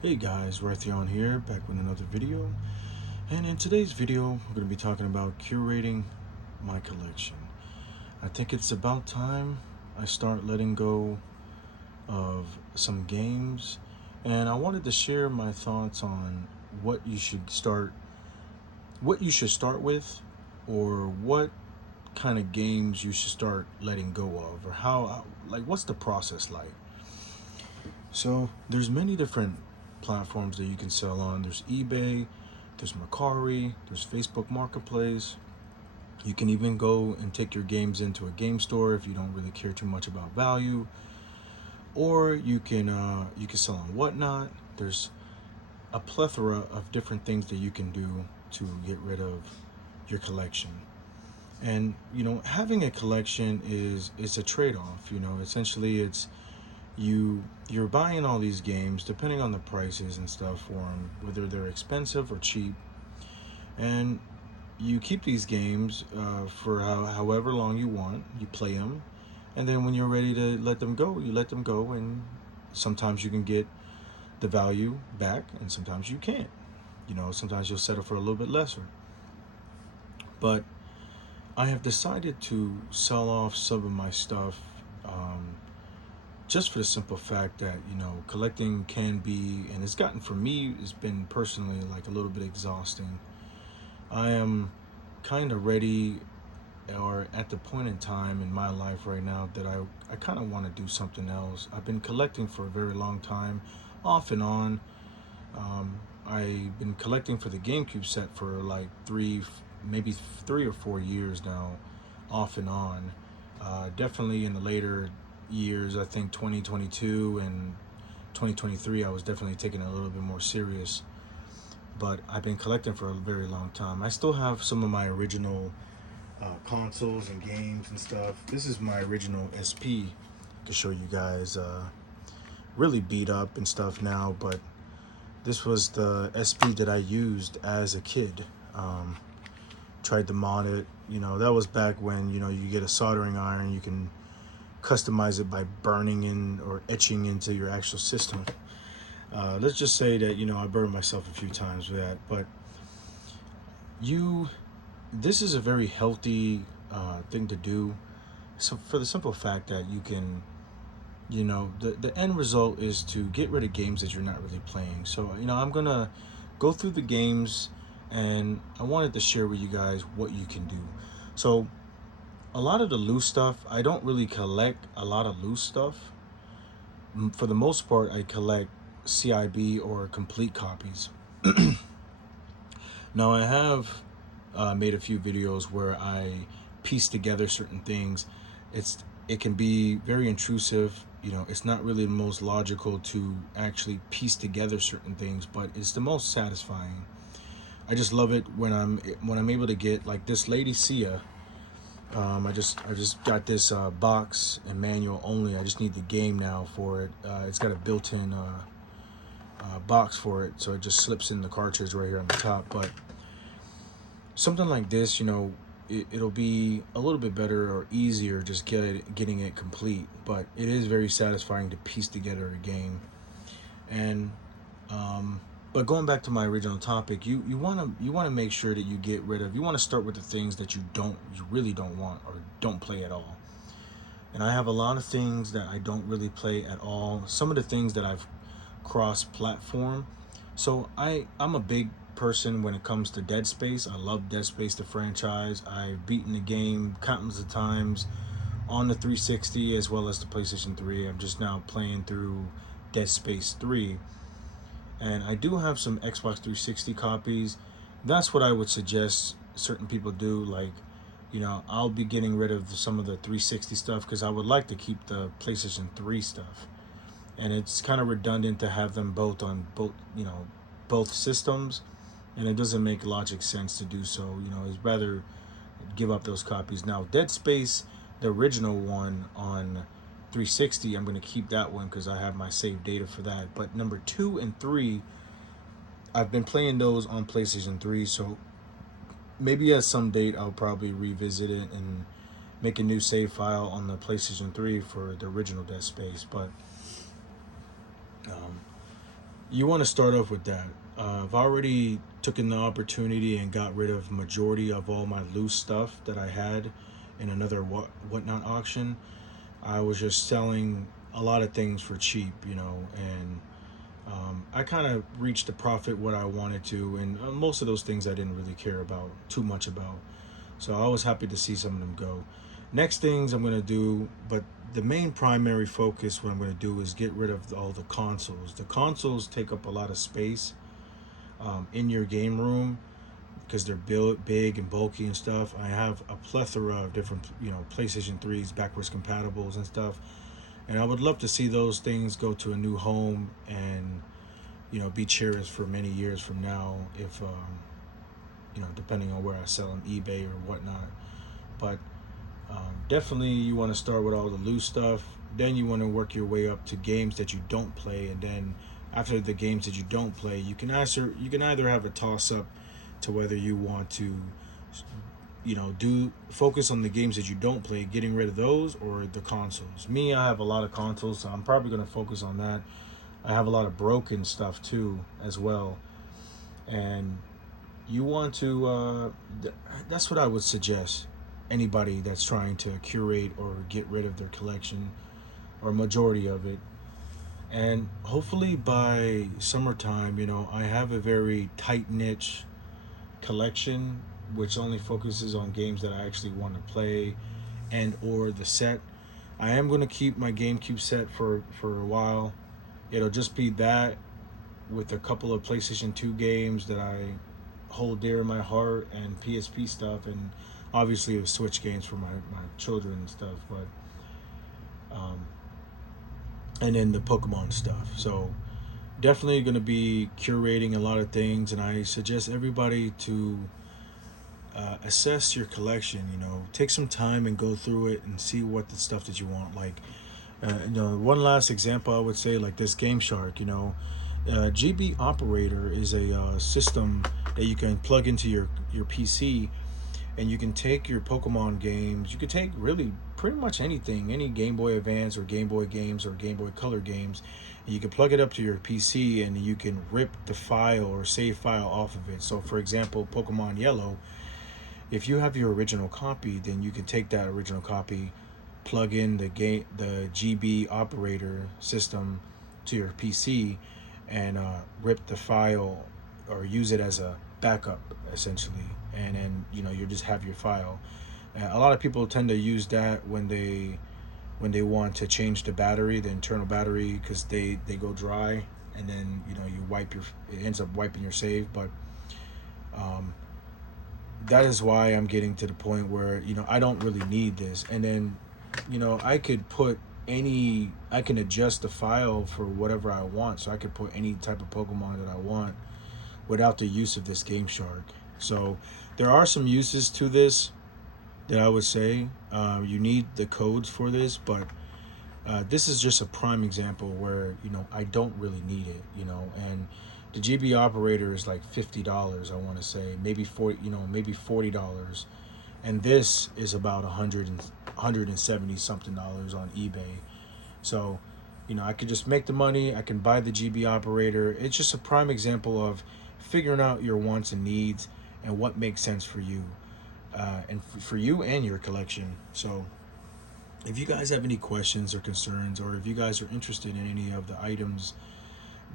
Hey guys, Raytheon here, back with another video. And in today's video, we're going to be talking about curating my collection. I think it's about time I start letting go of some games, and I wanted to share my thoughts on what you should start with, or what kind of games you should start letting go of, or what's the process like. So there's many different platforms that you can sell on. There's eBay, there's Mercari, there's Facebook Marketplace. You can even go and take your games into a game store if you don't really care too much about value, or you can sell on Whatnot. There's a plethora of different things that you can do to get rid of your collection. And having a collection is a trade-off. Essentially you're buying all these games depending on the prices and stuff for them, whether they're expensive or cheap, and you keep these games for however long you want. You play them, and then when you're ready to let them go, you let them go, and sometimes you can get the value back, and sometimes you can't. Sometimes you'll settle for a little bit lesser. But I have decided to sell off some of my stuff, just for the simple fact that collecting can be, and it's gotten, for me, it's been personally like a little bit exhausting. I am kind of ready, or at the point in time in my life right now, that I kind of want to do something else. I've been collecting for a very long time, off and on. I've been collecting for the GameCube set for like maybe 3 or 4 years now, off and on. Definitely in the later years, I think 2022 and 2023, I was definitely taking it a little bit more serious. But I've been collecting for a very long time. I still have some of my original consoles and games and stuff. This is my original SP. I can show you guys, really beat up and stuff now, but this was the SP that I used as a kid. Tried to mod it. That was back when you get a soldering iron, you can customize it by burning in or etching into your actual system. Let's just say that I burned myself a few times with that, but this is a very healthy thing to do. So for the simple fact that you can, the end result is to get rid of games that you're not really playing. So I'm gonna go through the games, and I wanted to share with you guys what you can do. So a lot of the loose stuff, I don't really collect a lot of loose stuff. For the most part, I collect CIB or complete copies. Now I have made a few videos where I piece together certain things. It can be very intrusive. It's not really the most logical to actually piece together certain things, but it's the most satisfying. I just love it when I'm able to get, like, this Lady Sia. I just got this box and manual only. I just need the game now for it. It's got a built-in box for it, so it just slips in the cartridge right here on the top. But something like this, it'll be a little bit better or easier just getting it complete. But it is very satisfying to piece together a game. And but going back to my original topic, you want to make sure that you want to start with the things that you really don't want or don't play at all. And I have a lot of things that I don't really play at all. Some of the things that I've cross-platform. So I'm a big person when it comes to Dead Space. I love Dead Space, the franchise. I've beaten the game countless of times on the 360 as well as the PlayStation 3. I'm just now playing through Dead Space 3. And I do have some Xbox 360 copies. That's what I would suggest certain people do. Like, I'll be getting rid of some of the 360 stuff because I would like to keep the PlayStation 3 stuff. And it's kind of redundant to have them both on both systems, and it doesn't make logic sense to do so. It's rather give up those copies. Now, Dead Space, the original one on 360, I'm going to keep that one because I have my saved data for that. But number 2 and 3, I've been playing those on PlayStation 3, so maybe at some date I'll probably revisit it and make a new save file on the PlayStation 3 for the original Dead Space. But You want to start off with that. I've already taken the opportunity and got rid of majority of all my loose stuff that I had in another whatnot auction. I was just selling a lot of things for cheap, and I kind of reached the profit what I wanted to, and most of those things I didn't really care about too much about. So I was happy to see some of them go. Next things I'm gonna do, but the main primary focus what I'm gonna do is get rid of all the consoles. The consoles take up a lot of space in your game room because they're built big and bulky and stuff. I have a plethora of different, PlayStation 3s, backwards compatibles and stuff. And I would love to see those things go to a new home and, be cherished for many years from now if, depending on where I sell on eBay or whatnot. But definitely you want to start with all the loose stuff. Then you want to work your way up to games that you don't play. And then after the games that you don't play, you can either have a toss up to whether you want to do focus on the games that you don't play, getting rid of those, or the consoles. Me, I have a lot of consoles, so I'm probably going to focus on that. I have a lot of broken stuff too as well, and you want to that's what I would suggest anybody that's trying to curate or get rid of their collection or majority of it. And hopefully by summertime, I have a very tight niche collection which only focuses on games that I actually want to play and or the set. I am going to keep my GameCube set for a while. It'll just be that with a couple of PlayStation 2 games that I hold dear in my heart and PSP stuff, and obviously the Switch games for my children and stuff, but and then the Pokemon stuff. So definitely going to be curating a lot of things, and I suggest everybody to assess your collection. Take some time and go through it and see what the stuff that you want. Like, one last example I would say, like this Game Shark. GB Operator is a system that you can plug into your PC, and you can take your Pokemon games. You can take really pretty much anything, any Game Boy Advance or Game Boy games or Game Boy Color games, and you can plug it up to your PC and you can rip the file or save file off of it. So for example, Pokemon Yellow, if you have your original copy, then you can take that original copy, plug in the GB Operator system to your PC, and rip the file or use it as a backup essentially, and then you just have your file. A lot of people tend to use that when they want to change the battery, the internal battery, because they go dry, and then it ends up wiping your save. But that is why I'm getting to the point where I don't really need this. And then I can adjust the file for whatever I want, so I could put any type of Pokemon that I want without the use of this Game Shark. So there are some uses to this that I would say. You need the codes for this, but this is just a prime example where I don't really need it. And the GB Operator is like $50, I want to say, maybe $40, and this is about $170 something on eBay. So I could just make the money. I can buy the GB Operator. It's just a prime example of figuring out your wants and needs and what makes sense for you, and for you and your collection. So if you guys have any questions or concerns, or if you guys are interested in any of the items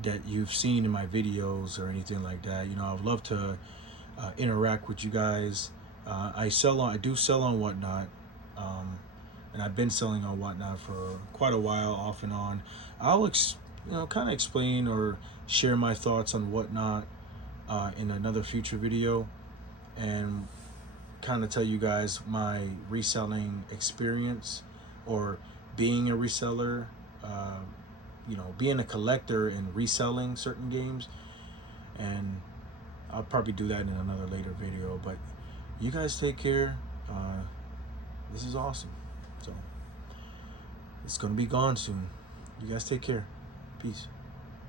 that you've seen in my videos or anything like that, I would love to interact with you guys. I do sell on Whatnot, and I've been selling on Whatnot for quite a while, off and on. I'll kind of explain or share my thoughts on Whatnot in another future video, and kind of tell you guys my reselling experience, or being a reseller, being a collector and reselling certain games. And I'll probably do that in another later video. But you guys take care. This is awesome. So it's gonna be gone soon. You guys take care. Peace.